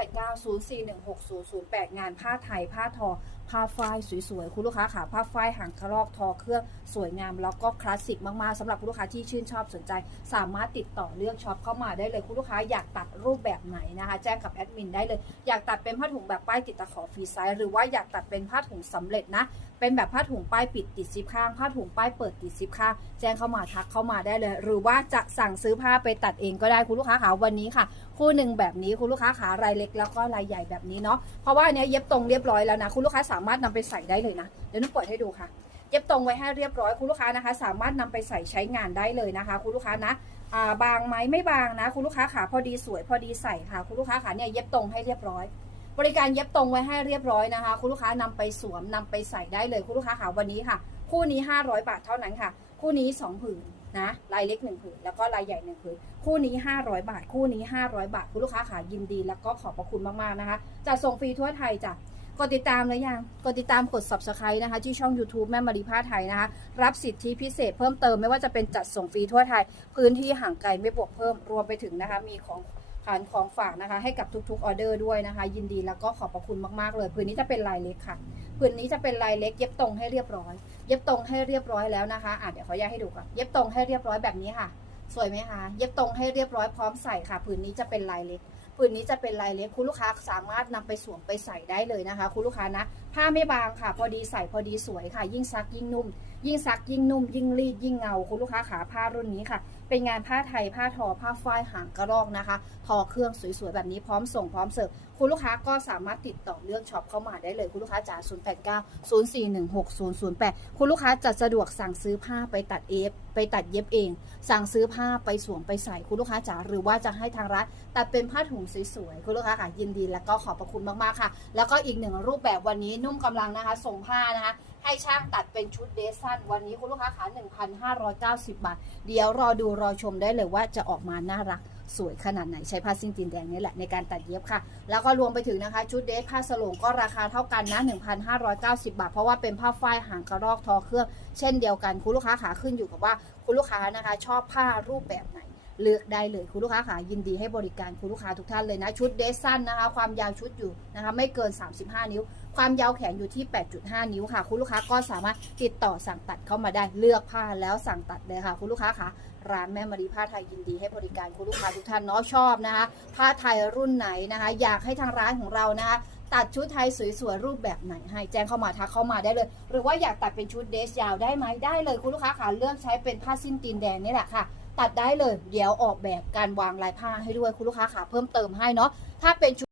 0890416008 งานผ้าไทย ผ้าทอ ผ้าฝ้ายสวยๆ คุณลูกค้าค่ะ ผ้าฝ้ายหางกระรอกทอเครื่องสวยงาม แล้วก็คลาสสิกมากๆสำหรับคุณลูกค้าที่ชื่นชอบสนใจ สามารถติดต่อเลือกช็อปเข้ามาได้เลยคุณลูกค้าอยากตัดรูปแบบไหนนะคะ แจ้งกับแอดมินได้เลย อยากตัดเป็นผ้าถุงแบบป้ายติดตะขอฟรีไซส์หรือว่าอยากตัดเป็นผ้าถุงสำเร็จนะเป็นแบบผ้าถุงป้ายปิดติดซิปข้าง ผ้าถุงป้ายเปิดติดซิปข้าง แจ้งเข้ามาทักเข้ามาได้เลย หรือว่าจะสั่งซื้อผ้าไปตัดเองก็ได้คุณลูกค้าขาวันนี้ค่ะ คู่หนึ่งแบบนี้คุณลูกค้าขารายเล็กแล้วก็รายใหญ่แบบนี้เนาะเพราะว่าอันเนี้ยเย็บตรงเรียบร้อยแล้วนะคุณลูกค้าสามารถนำไปใส่ได้เลยนะเดี๋ยวนุ้เปิดให้ดูค่ะ เย็บตรงไว้ให้เรียบร้อยคุณลูกค้านะคะ สามารถนำไปใส่ใช้งานได้เลยนะคะ คุณลูกค้านะาบางไหมไม่บางนะ คุณลูกค้าขาพอดีสวยพอดีใส่ค่ะ คุณลูกค้าขาเนี่ยเย็บตรงให้เรียบร้อย บริการเย็บตรงไว้ให้เรียบร้อยนะคะ คุณลูกค้านำไปสวมนำไปใส่ได้เลย คุณลูกค้าขาวันนี้ค่ะ คู่นี้ 500 บาทเท่านั้นค่ะ คู่นี้2ผืน นะลายเล็ก1ผืนแล้วก็ลายใหญ่1ผืนคู่นี้ 500 บาท คู่นี้ 500 บาท คุณลูกค้าขายินดีแล้วก็ขอบพระคุณมากๆนะคะจะส่งฟรีทั่วไทยจ้ะกดติดตามเลยยัง กดติดตามกด subscribe นะคะ ที่ช่อง YouTube แม่มารีผ้าไทยนะคะ รับสิทธิพิเศษเพิ่มเติมไม่ว่าจะเป็นจัดส่งฟรีทั่วไทย พื้นที่ห่างไกลไม่บวกเพิ่มรวมไปถึงนะคะ มีของ ผ่านของฝากนะคะ ให้กับทุกๆออเดอร์ด้วยนะคะ ยินดีแล้วก็ขอบพระคุณมากๆเลยพื้นนี้จะเป็นลายเล็กค่ะพื้นนี้จะเป็นลายเล็กเย็บตรงให้เรียบร้อย เย็บตรงให้เรียบร้อยแล้วนะคะอะเดี๋ยวขอแยกให้ดูก่อนเย็บตรงให้เรียบร้อยแบบนี้ค่ะ สวยไหมคะเย็บตรงให้เรียบร้อยพร้อมใส่ค่ะผืนนี้จะเป็นลายเล็ก ผืนนี้จะเป็นลายเล็กคุณลูกค้าสามารถนำไปสวมไปใส่ได้เลยนะคะ คุณลูกค้านะ ผ้าไม่บางค่ะ พอดีใส่พอดีสวยค่ะ ยิ่งซักยิ่งนุ่ม ยิ่งซักยิ่งนุ่ม ยิ่งรีดยิ่งเงา คุณลูกค้าขาผ้ารุ่นนี้ค่ะ เป็นงานผ้าไทยผ้าทอผ้าฝ้ายหางกระรอกนะคะ ทอเครื่องสวยๆแบบนี้พร้อมส่งพร้อมเสิร์ฟคุณลูกค้าก็สามารถติดต่อเลือกช็อปเข้ามาได้เลยคุณลูกค้าจ๋า089 041 6008 คุณลูกค้าจะสะดวกสั่งซื้อผ้าไปตัดเอฟไปตัดเย็บเอง สั่งซื้อผ้าไปสวมไปใส่คุณลูกค้าจ๋าหรือว่าจะให้ทางร้านตัดเป็นผ้าถุงสวยๆคุณลูกค้าค่ะยินดีแล้วก็ขอบพระคุณมากๆค่ะ แล้วก็อีกหนึ่งรูปแบบวันนี้นุ่มกำลังนะคะ ส่งผ้านะคะให้ช่างตัดเป็นชุดเดรสสั้น วันนี้คุณลูกค้าขา1,590 บาท เดี๋ยวรอดูรอชมได้เลยว่าจะออกมาน่ารักสวยขนาดไหนใช้ผ้าสิ้นตีนแดงนี่แหละในการตัดเย็บค่ะ แล้วก็รวมไปถึงนะคะ ชุดเดรสผ้าสโลงก็ราคาเท่ากันนะ 1,590 บาท เพราะว่าเป็นผ้าฝ้ายหางกระรอกทอเครื่อง เช่นเดียวกันคุณลูกค้าขาขึ้นอยู่กับว่าคุณลูกค้านะคะ ชอบผ้ารูปแบบไหน เลือกได้เลยคุณลูกค้าขายินดีให้บริการคุณลูกค้าทุกท่านเลยนะชุดเดสสั้นนะคะ ความยาวชุดอยู่นะคะไม่เกิน 35 นิ้ว ความยาวแขนอยู่ที่ 8.5 นิ้วค่ะ คุณลูกค้าก็สามารถติดต่อสั่งตัดเข้ามาได้เลือกผ้าแล้วสั่งตัดเลยค่ะ คุณลูกค้าคะร้านแม่มารีผ้าไทยยินดีให้บริการคุณลูกค้าทุกท่านเนาะชอบนะคะผ้าไทยรุ่นไหนนะคะ อยากให้ทางร้านของเรานะคะ ตัดชุดไทยสวยๆรูปแบบไหนให้แจ้งเข้ามาทักเข้ามาได้เลย หรือว่าอยากตัดเป็นชุดเดรสยาวได้ไหมได้เลยคุณลูกค้าค่ะเลือกใช้เป็นผ้าสิ้นตีนแดงนี่แหละค่ะ ตัดได้เลย เดี๋ยวออกแบบการวางลายผ้าให้ด้วยคุณลูกค้าค่ะเพิ่มเติมให้เนาะถ้าเป็นชุด